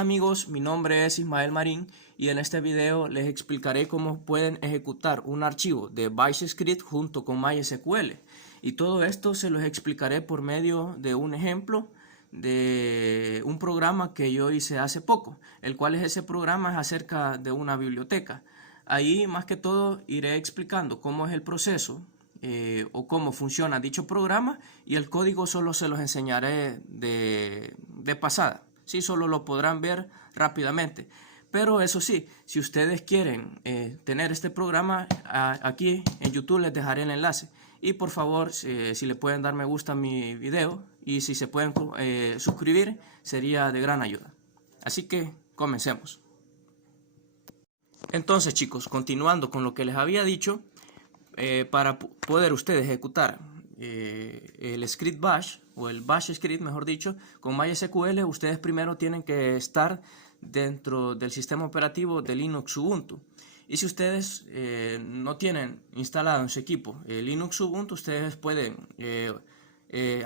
Hola amigos, mi nombre es Ismael Marín y en este video les explicaré cómo pueden ejecutar un archivo de Bash Script junto con MySQL. Y todo esto se los explicaré por medio de un ejemplo de un programa que yo hice hace poco, el cual ese programa es acerca de una biblioteca. Ahí más que todo iré explicando cómo es el proceso o cómo funciona dicho programa, y el código solo se los enseñaré de pasada. Sí, solo lo podrán ver rápidamente. Pero eso sí, si ustedes quieren tener este programa, aquí en YouTube les dejaré el enlace. Y por favor, si le pueden dar me gusta a mi video y si se pueden suscribir, sería de gran ayuda. Así que comencemos. Entonces chicos, continuando con lo que les había dicho, para poder ustedes ejecutar el script bash o el bash script, mejor dicho, con MySQL, ustedes primero tienen que estar dentro del sistema operativo de Linux Ubuntu. Y si ustedes no tienen instalado en su equipo Linux Ubuntu, ustedes pueden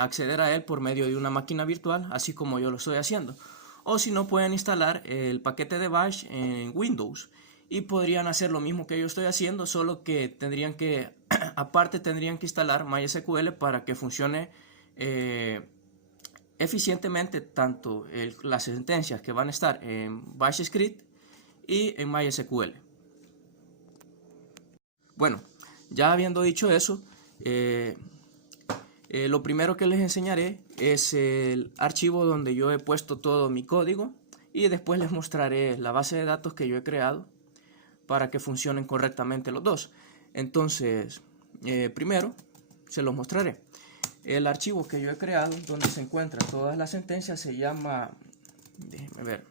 acceder a él por medio de una máquina virtual, así como yo lo estoy haciendo. O si no, pueden instalar el paquete de bash en Windows y podrían hacer lo mismo que yo estoy haciendo, solo que tendrían que aparte tendrían que instalar MySQL para que funcione eficientemente tanto las sentencias que van a estar en Bash Script y en MySQL. Bueno, ya habiendo dicho eso, lo primero que les enseñaré es el archivo donde yo he puesto todo mi código, y después les mostraré la base de datos que yo he creado para que funcionen correctamente los dos. Entonces, primero se los mostraré. El archivo que yo he creado, donde se encuentran todas las sentencias, se llama... Déjenme ver.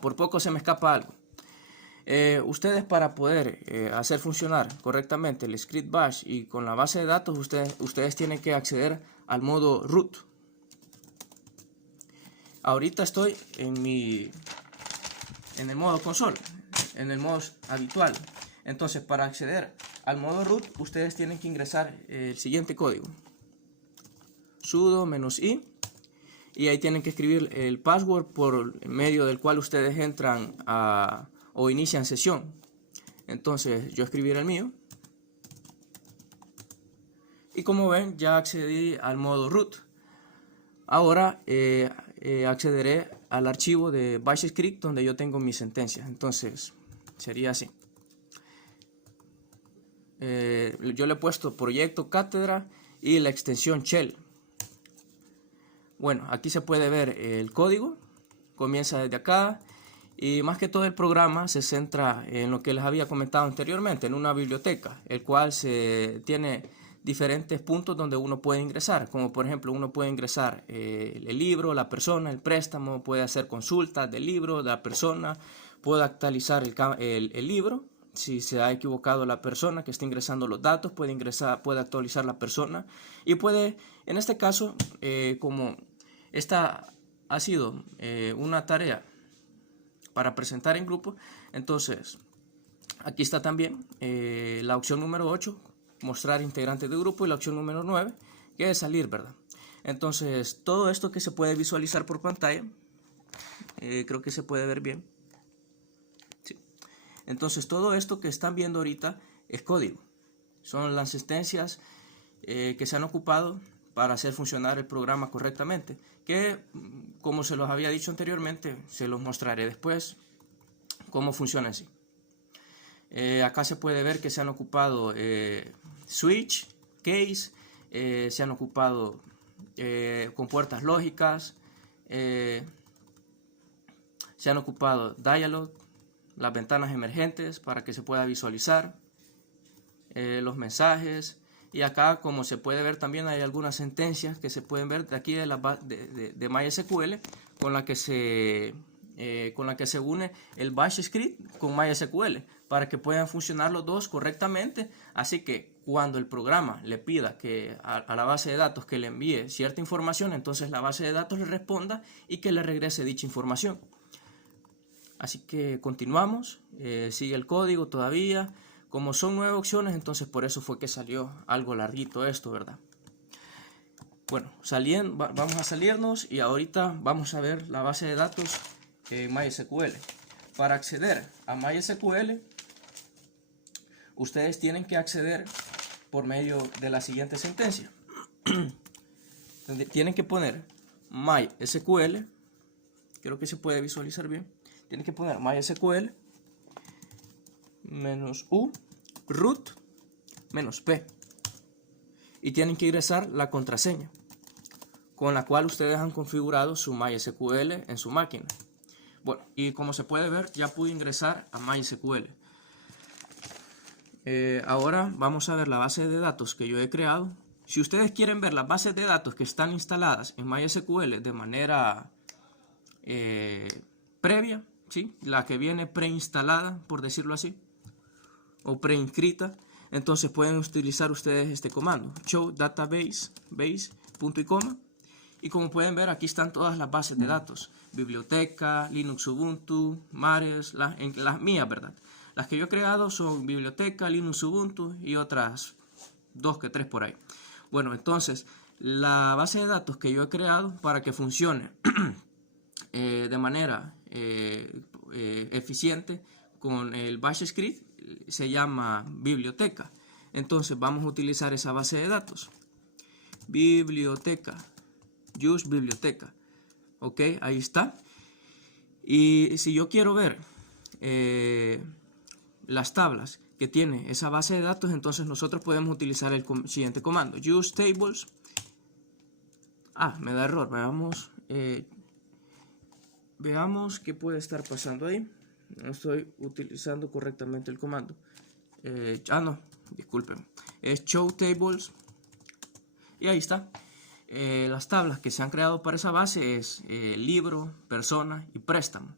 Por poco se me escapa algo. Ustedes, para poder hacer funcionar correctamente el script bash y con la base de datos, ustedes tienen que acceder al modo root. Ahorita estoy en el modo console, en el modo habitual. Entonces, para acceder al modo root, ustedes tienen que ingresar el siguiente código: sudo -i, y ahí tienen que escribir el password por medio del cual ustedes entran o inician sesión. Entonces yo escribiré el mío, y como ven, ya accedí al modo root. Ahora accederé al archivo de Bash Script donde yo tengo mis sentencias. Entonces sería así. Yo le he puesto proyecto cátedra y la extensión shell. Bueno, aquí se puede ver el código, comienza desde acá, y más que todo el programa se centra en lo que les había comentado anteriormente, en una biblioteca, el cual tiene diferentes puntos donde uno puede ingresar, como por ejemplo uno puede ingresar el libro, la persona, el préstamo, puede hacer consultas del libro, de la persona, puede actualizar el libro. Si se ha equivocado la persona que está ingresando los datos, puede actualizar la persona, y puede, en este caso, como esta ha sido una tarea para presentar en grupo, entonces aquí está también la opción número 8, mostrar integrantes de grupo, y la opción número 9, que es salir, ¿verdad? Entonces todo esto que se puede visualizar por pantalla, creo que se puede ver bien. Sí. Entonces todo esto que están viendo ahorita es código, son las sentencias que se han ocupado para hacer funcionar el programa correctamente, que como se los había dicho anteriormente, se los mostraré después cómo funciona así. Acá se puede ver que se han ocupado switch, case, se han ocupado con puertas lógicas, se han ocupado dialog, las ventanas emergentes para que se pueda visualizar, los mensajes. Y acá, como se puede ver, también hay algunas sentencias que se pueden ver de aquí de MySQL, con la que se une el Bash Script con MySQL, para que puedan funcionar los dos correctamente. Así que cuando el programa le pida a la base de datos que le envíe cierta información, entonces la base de datos le responda y que le regrese dicha información. Así que continuamos, sigue el código todavía. Como son 9 opciones, entonces por eso fue que salió algo larguito esto, ¿verdad? Bueno, vamos a salirnos y ahorita vamos a ver la base de datos en MySQL. Para acceder a MySQL, ustedes tienen que acceder por medio de la siguiente sentencia. Tienen que poner MySQL, creo que se puede visualizar bien. Tienen que poner MySQL -u root -p y tienen que ingresar la contraseña con la cual ustedes han configurado su MySQL en su máquina. Bueno, y como se puede ver, ya pude ingresar a MySQL. Ahora vamos a ver la base de datos que yo he creado. Si ustedes quieren ver las bases de datos que están instaladas en MySQL de manera previa, ¿sí? La que viene preinstalada, por decirlo así, o preinscrita, entonces pueden utilizar ustedes este comando, show database, base, punto y coma. Y como pueden ver, aquí están todas las bases de datos. Biblioteca, Linux Ubuntu, Mares, las mías, ¿verdad? Las que yo he creado son Biblioteca, Linux Ubuntu y otras 2 que 3 por ahí. Bueno, entonces, la base de datos que yo he creado para que funcione de manera eficiente con el Bash script se llama biblioteca. Entonces, vamos a utilizar esa base de datos. Biblioteca. Use biblioteca. Ok, ahí está. Y si yo quiero ver las tablas que tiene esa base de datos, entonces nosotros podemos utilizar el siguiente comando, use tables. Me da error, veamos qué puede estar pasando ahí. No estoy utilizando correctamente el comando. No, disculpen, es show tables y ahí está. Las tablas que se han creado para esa base es libro, persona y préstamo.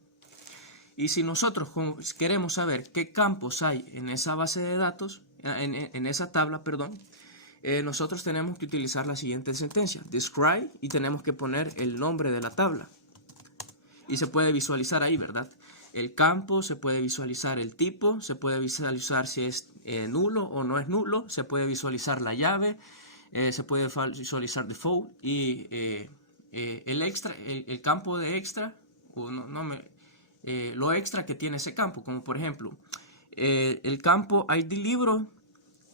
Y si nosotros queremos saber qué campos hay en esa base de datos, en esa tabla, perdón, nosotros tenemos que utilizar la siguiente sentencia, describe, y tenemos que poner el nombre de la tabla. Y se puede visualizar ahí, ¿verdad? El campo, se puede visualizar el tipo, se puede visualizar si es nulo o no es nulo, se puede visualizar la llave, se puede visualizar default y el campo de extra, o lo extra que tiene ese campo, como por ejemplo, el campo ID libro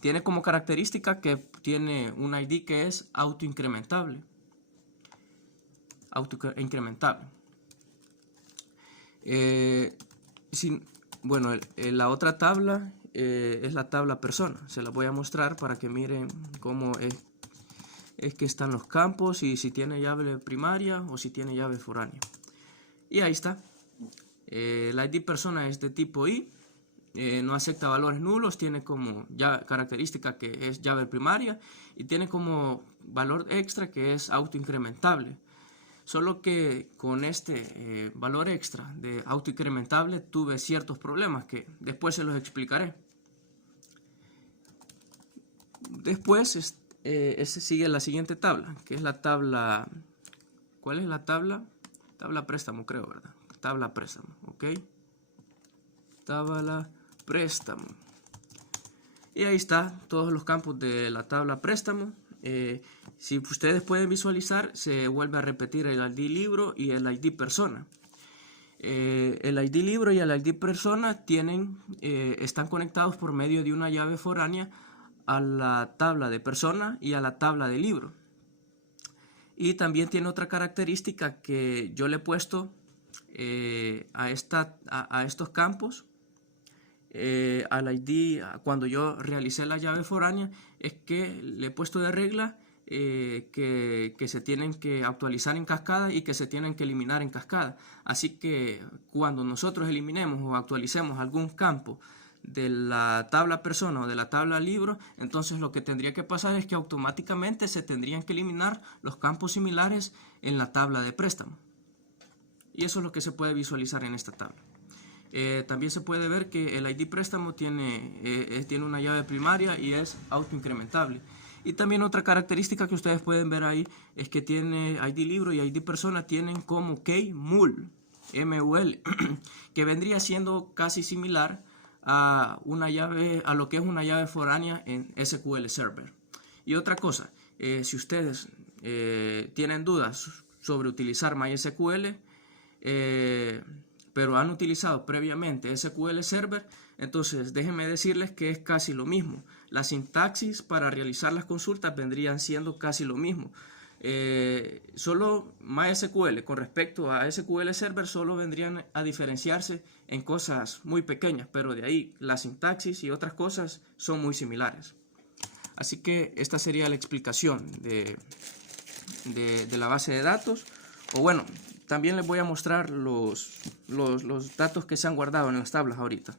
tiene como característica que tiene un ID que es autoincrementable. Bueno, la otra tabla es la tabla persona. Se la voy a mostrar para que miren cómo es que están los campos y si tiene llave primaria o si tiene llave foránea. Y ahí está. La ID persona es de tipo I, no acepta valores nulos, tiene como característica que es llave primaria y tiene como valor extra que es autoincrementable. Solo que con este valor extra de autoincrementable tuve ciertos problemas que después se los explicaré. Después sigue la siguiente tabla, que es la tabla... ¿Cuál es la tabla? Tabla préstamo, creo, ¿verdad? Tabla préstamo, ¿ok? Tabla préstamo. Y ahí está todos los campos de la tabla préstamo. Si ustedes pueden visualizar, se vuelve a repetir el ID libro y el ID persona. El ID libro y el ID persona están conectados por medio de una llave foránea a la tabla de persona y a la tabla de libro. Y también tiene otra característica que yo le he puesto a estos campos, al ID, cuando yo realicé la llave foránea, es que le he puesto de regla que se tienen que actualizar en cascada y que se tienen que eliminar en cascada. Así que cuando nosotros eliminemos o actualicemos algún campo de la tabla persona o de la tabla libro, entonces lo que tendría que pasar es que automáticamente se tendrían que eliminar los campos similares en la tabla de préstamo. Y eso es lo que se puede visualizar en esta tabla. También se puede ver que el ID préstamo tiene una llave primaria y es autoincrementable. Y también otra característica que ustedes pueden ver ahí es que tiene ID libro y ID persona tienen como key mul, MUL, que vendría siendo casi similar a lo que es una llave foránea en SQL Server. Y otra cosa, si ustedes tienen dudas sobre utilizar MySQL, pero han utilizado previamente SQL Server, entonces déjenme decirles que es casi lo mismo. La sintaxis para realizar las consultas vendrían siendo casi lo mismo. Solo MySQL con respecto a SQL Server solo vendrían a diferenciarse en cosas muy pequeñas, pero de ahí la sintaxis y otras cosas son muy similares. Así que esta sería la explicación de la base de datos. O bueno, también les voy a mostrar los datos que se han guardado en las tablas ahorita.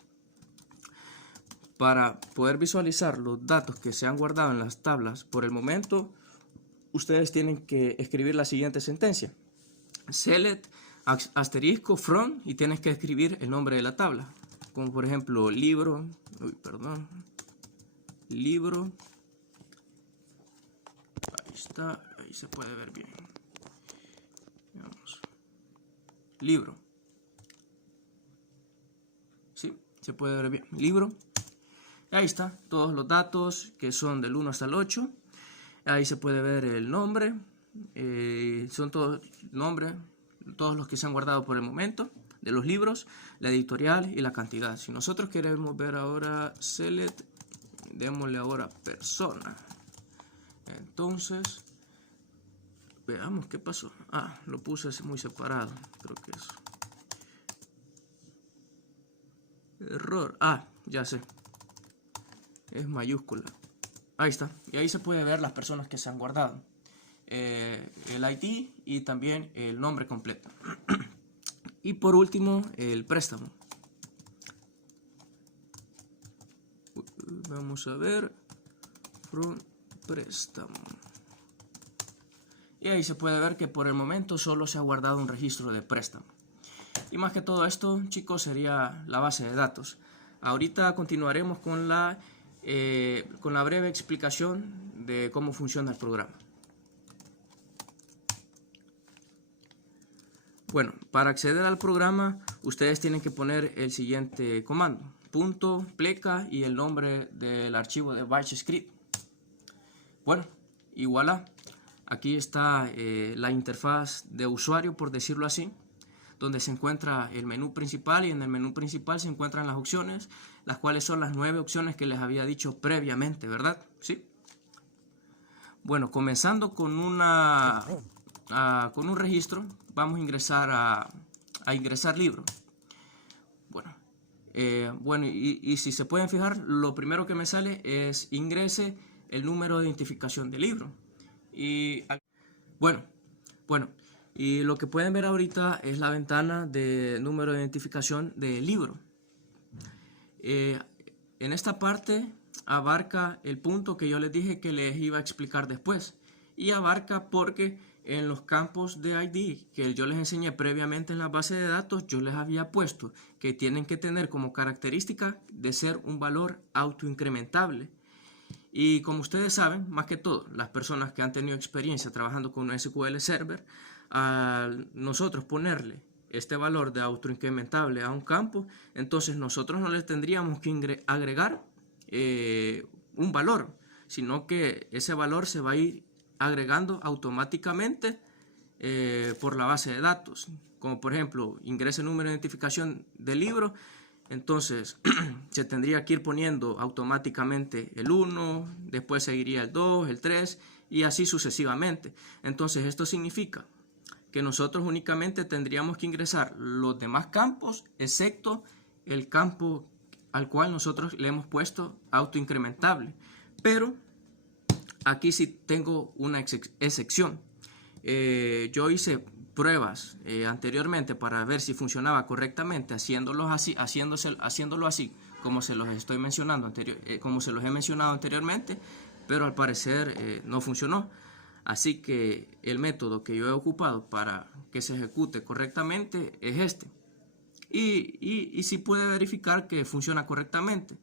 Para poder visualizar los datos que se han guardado en las tablas por el momento, ustedes tienen que escribir la siguiente sentencia: select asterisco from, y tienes que escribir el nombre de la tabla, como por ejemplo libro, libro, ahí está, ahí se puede ver bien, veamos, libro, sí, se puede ver bien, libro. Ahí está, todos los datos que son del 1 hasta el 8. Ahí se puede ver el nombre, son todos nombres, todos los que se han guardado por el momento de los libros, la editorial y la cantidad. Si nosotros queremos ver ahora select, démosle ahora persona. Entonces, veamos qué pasó. Ah, lo puse muy separado, creo que es error. Ah, ya sé. Es mayúscula. Ahí está. Y ahí se puede ver las personas que se han guardado. El ID y también el nombre completo. Y por último, el préstamo. Vamos a ver. From préstamo. Y ahí se puede ver que por el momento solo se ha guardado un registro de préstamo. Y más que todo esto, chicos, sería la base de datos. Ahorita continuaremos con la breve explicación de cómo funciona el programa. Bueno, para acceder al programa, ustedes tienen que poner el siguiente comando: .pleca y el nombre del archivo de Bash Script. Bueno, y voilà. Aquí está la interfaz de usuario, por decirlo así, donde se encuentra el menú principal, y en el menú principal se encuentran las opciones, las cuales son las 9 opciones que les había dicho previamente, ¿verdad? ¿Sí? Bueno, comenzando con un registro, vamos a ingresar a ingresar libro. Bueno, y si se pueden fijar, lo primero que me sale es ingrese el número de identificación del libro. Y bueno, y lo que pueden ver ahorita es la ventana de número de identificación del libro. En esta parte abarca el punto que yo les dije que les iba a explicar después, y abarca porque en los campos de ID que yo les enseñé previamente en la base de datos, yo les había puesto que tienen que tener como característica de ser un valor autoincrementable. Y como ustedes saben, más que todo, las personas que han tenido experiencia trabajando con un SQL Server, al nosotros ponerle este valor de autoincrementable a un campo, entonces nosotros no le tendríamos que agregar un valor, sino que ese valor se va a ir agregando automáticamente por la base de datos. Como por ejemplo, ingrese el número de identificación del libro, entonces se tendría que ir poniendo automáticamente el 1, después seguiría el 2, el 3 y así sucesivamente. Entonces esto significa que nosotros únicamente tendríamos que ingresar los demás campos, excepto el campo al cual nosotros le hemos puesto autoincrementable. Pero aquí sí tengo una excepción. Yo hice pruebas anteriormente para ver si funcionaba correctamente, haciéndolo así como se los estoy mencionando como se los he mencionado anteriormente, pero al parecer no funcionó. Así que el método que yo he ocupado para que se ejecute correctamente es este. Y sí puede verificar que funciona correctamente,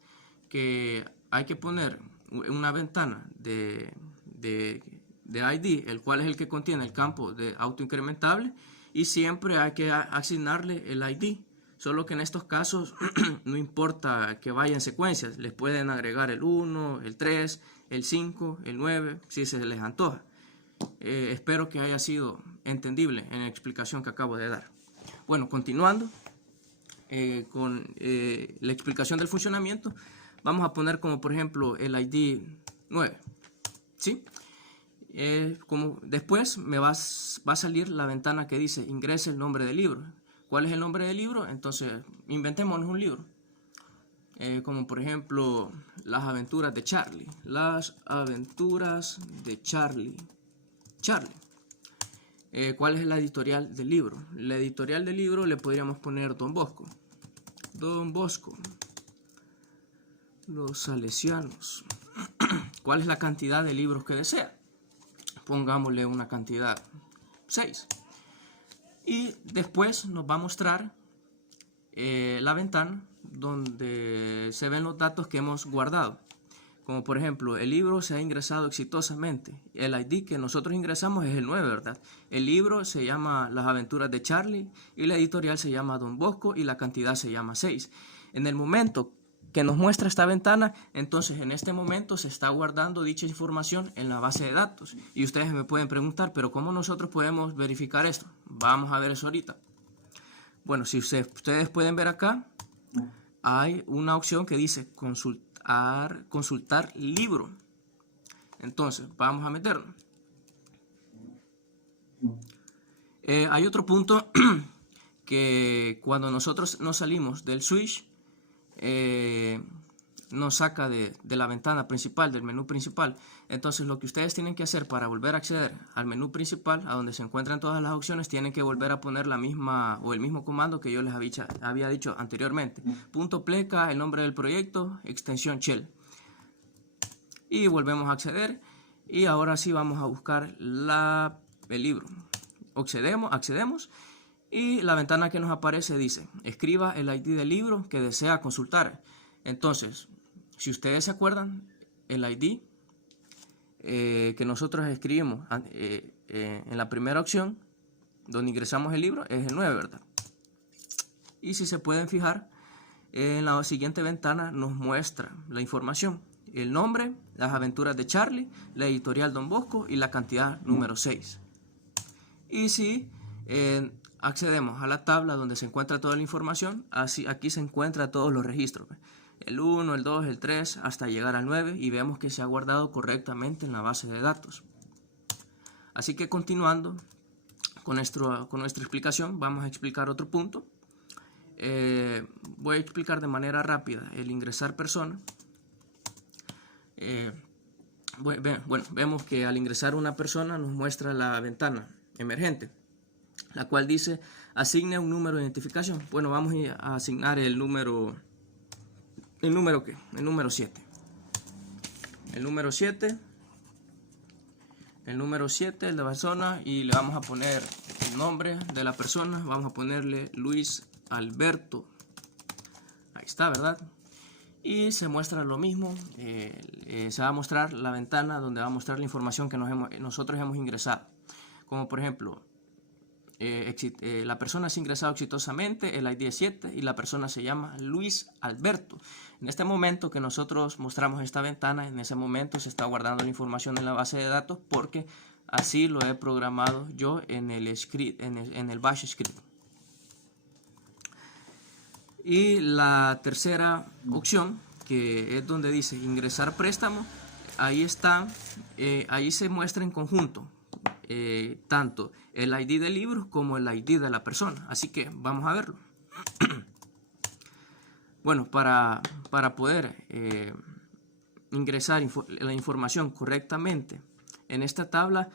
que hay que poner una ventana de ID, el cual es el que contiene el campo de autoincrementable, y siempre hay que asignarle el ID. Solo que en estos casos no importa que vaya en secuencias, les pueden agregar el 1, el 3, el 5, el 9, si se les antoja. Espero que haya sido entendible en la explicación que acabo de dar. Bueno, continuando con la explicación del funcionamiento, vamos a poner como por ejemplo el ID 9, ¿sí? Después me va a salir la ventana que dice ingrese el nombre del libro. ¿Cuál es el nombre del libro? Entonces inventémonos un libro. Como por ejemplo Las aventuras de Charlie. Las aventuras de Charlie. ¿Cuál es la editorial del libro? La editorial del libro le podríamos poner Don Bosco. Don Bosco. Los Salesianos. ¿Cuál es la cantidad de libros que desea? Pongámosle una cantidad 6. Y después nos va a mostrar la ventana donde se ven los datos que hemos guardado. Como por ejemplo, el libro se ha ingresado exitosamente. El ID que nosotros ingresamos es el 9, ¿verdad? El libro se llama Las aventuras de Charlie y la editorial se llama Don Bosco y la cantidad se llama 6. En el momento que nos muestra esta ventana, entonces en este momento se está guardando dicha información en la base de datos. Y ustedes me pueden preguntar, ¿pero cómo nosotros podemos verificar esto? Vamos a ver eso ahorita. Bueno, si ustedes pueden ver acá, hay una opción que dice consultar libro. Entonces, vamos a meterlo. Hay otro punto que cuando nosotros nos salimos del switch, nos saca de la ventana principal, del menú principal. Entonces lo que ustedes tienen que hacer para volver a acceder al menú principal, a donde se encuentran todas las opciones, tienen que volver a poner la misma o el mismo comando que yo les había dicho anteriormente. .pleca, el nombre del proyecto, extensión shell. Y volvemos a acceder y ahora sí vamos a buscar el libro. Accedemos y la ventana que nos aparece dice, escriba el ID del libro que desea consultar. Entonces, si ustedes se acuerdan, el ID que nosotros escribimos en la primera opción, donde ingresamos el libro, es el 9, ¿verdad? Y si se pueden fijar, en la siguiente ventana nos muestra la información. El nombre, Las aventuras de Charlie, la editorial Don Bosco y la cantidad número 6. Y si accedemos a la tabla donde se encuentra toda la información, aquí se encuentran todos los registros. El 1, el 2, el 3, hasta llegar al 9 y vemos que se ha guardado correctamente en la base de datos. Así que continuando con nuestra explicación, vamos a explicar otro punto. Voy a explicar de manera rápida el ingresar persona. Bueno, vemos que al ingresar una persona nos muestra la ventana emergente, la cual dice asigne un número de identificación. Bueno, vamos a asignar el número 7. El número 7 es la persona y le vamos a poner el nombre de la persona. Vamos a ponerle Luis Alberto. Ahí está, ¿verdad? Y se muestra lo mismo. Se va a mostrar la ventana donde va a mostrar la información que nosotros hemos ingresado. Como por ejemplo, la persona se ha ingresado exitosamente, el ID es 7 y la persona se llama Luis Alberto. En este momento que nosotros mostramos esta ventana, en ese momento se está guardando la información en la base de datos porque así lo he programado yo en el script, en el bash script. Y la tercera opción, que es donde dice ingresar préstamo, ahí se muestra en conjunto tanto el ID del libro como el ID de la persona. Así que vamos a verlo. Bueno, para poder ingresar la información correctamente en esta tabla,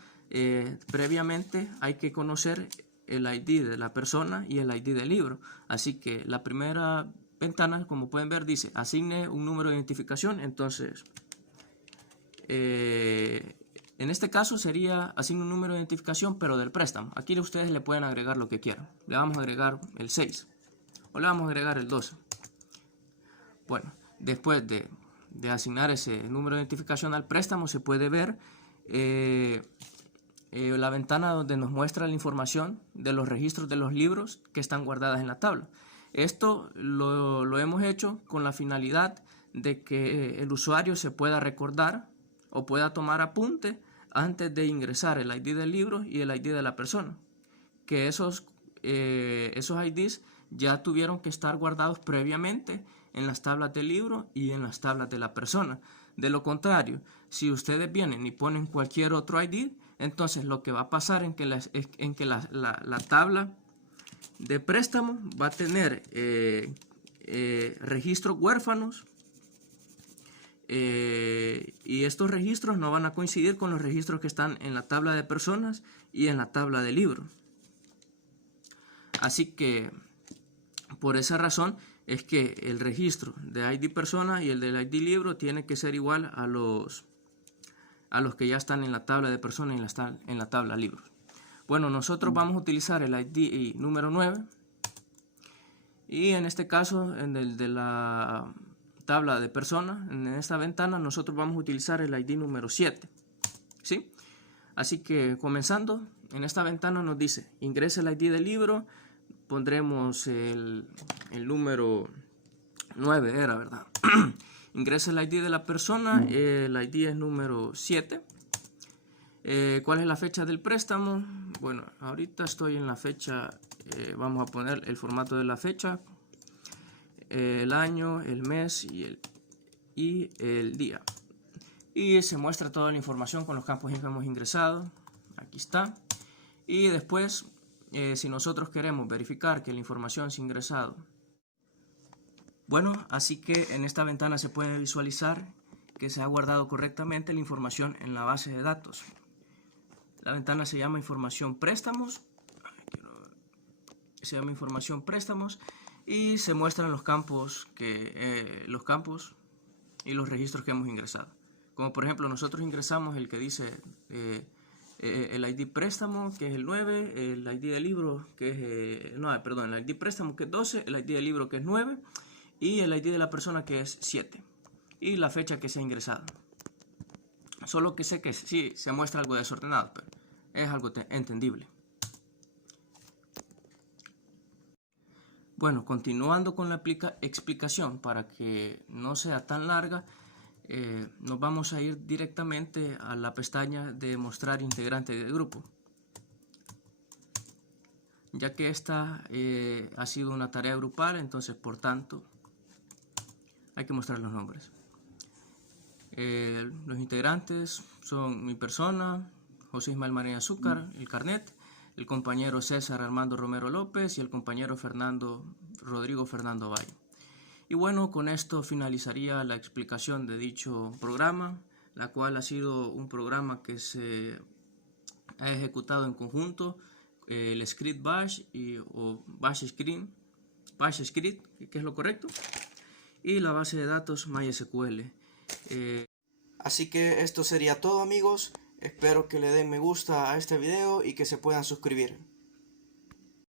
previamente hay que conocer el ID de la persona y el ID del libro. Así que la primera ventana, como pueden ver, dice asigne un número de identificación. Entonces, en este caso sería asigne un número de identificación, pero del préstamo. Aquí ustedes le pueden agregar lo que quieran. Le vamos a agregar el 6 o le vamos a agregar el 12. Bueno, después de asignar ese número de identificación al préstamo, se puede ver la ventana donde nos muestra la información de los registros de los libros que están guardadas en la tabla. Esto lo hemos hecho con la finalidad de que el usuario se pueda recordar o pueda tomar apunte antes de ingresar el ID del libro y el ID de la persona, que esos IDs ya tuvieron que estar guardados previamente en las tablas del libro y en las tablas de la persona. De lo contrario, si ustedes vienen y ponen cualquier otro ID, entonces lo que va a pasar es que la tabla de préstamo va a tener registros huérfanos, y estos registros no van a coincidir con los registros que están en la tabla de personas y en la tabla de libro. Así que por esa razón es que el registro de ID persona y el del ID libro tiene que ser igual a los que ya están en la tabla de persona y en la tabla libro. Bueno, nosotros vamos a utilizar el ID número 9, y en este caso, en el de la tabla de persona, en esta ventana nosotros vamos a utilizar el ID número 7, ¿sí? Así que comenzando, en esta ventana nos dice ingresa el ID del libro, pondremos el número 9, era verdad. Ingresa el ID de la persona, el ID es número 7. ¿Cuál es la fecha del préstamo? Bueno, ahorita estoy en la fecha, vamos a poner el formato de la fecha, el año, el mes y el día. Y se muestra toda la información con los campos que hemos ingresado. Aquí está. Y después, si nosotros queremos verificar que la información se ha ingresado, bueno, así que en esta ventana se puede visualizar que se ha guardado correctamente la información en la base de datos. La ventana se llama información préstamos. Se llama información préstamos y se muestran los campos y los registros que hemos ingresado. Como por ejemplo, nosotros ingresamos el que dice el ID préstamo, que es el 9, el ID del libro, que es el ID préstamo, que es 12, el ID del libro, que es 9, y el ID de la persona, que es 7, y la fecha que se ha ingresado. Solo que sé que sí se muestra algo desordenado, pero es algo entendible. Bueno, continuando con la explicación para que no sea tan larga, nos vamos a ir directamente a la pestaña de mostrar integrantes del grupo, ya que esta ha sido una tarea grupal, entonces por tanto hay que mostrar los nombres. Los integrantes son mi persona, José Ismael María Azúcar, el carnet, el compañero César Armando Romero López y el compañero Rodrigo Fernando Valle. Y bueno, con esto finalizaría la explicación de dicho programa, la cual ha sido un programa que se ha ejecutado en conjunto, el script bash o bash script, que es lo correcto, y la base de datos MySQL. Así que esto sería todo, amigos. Espero que le den me gusta a este video y que se puedan suscribir.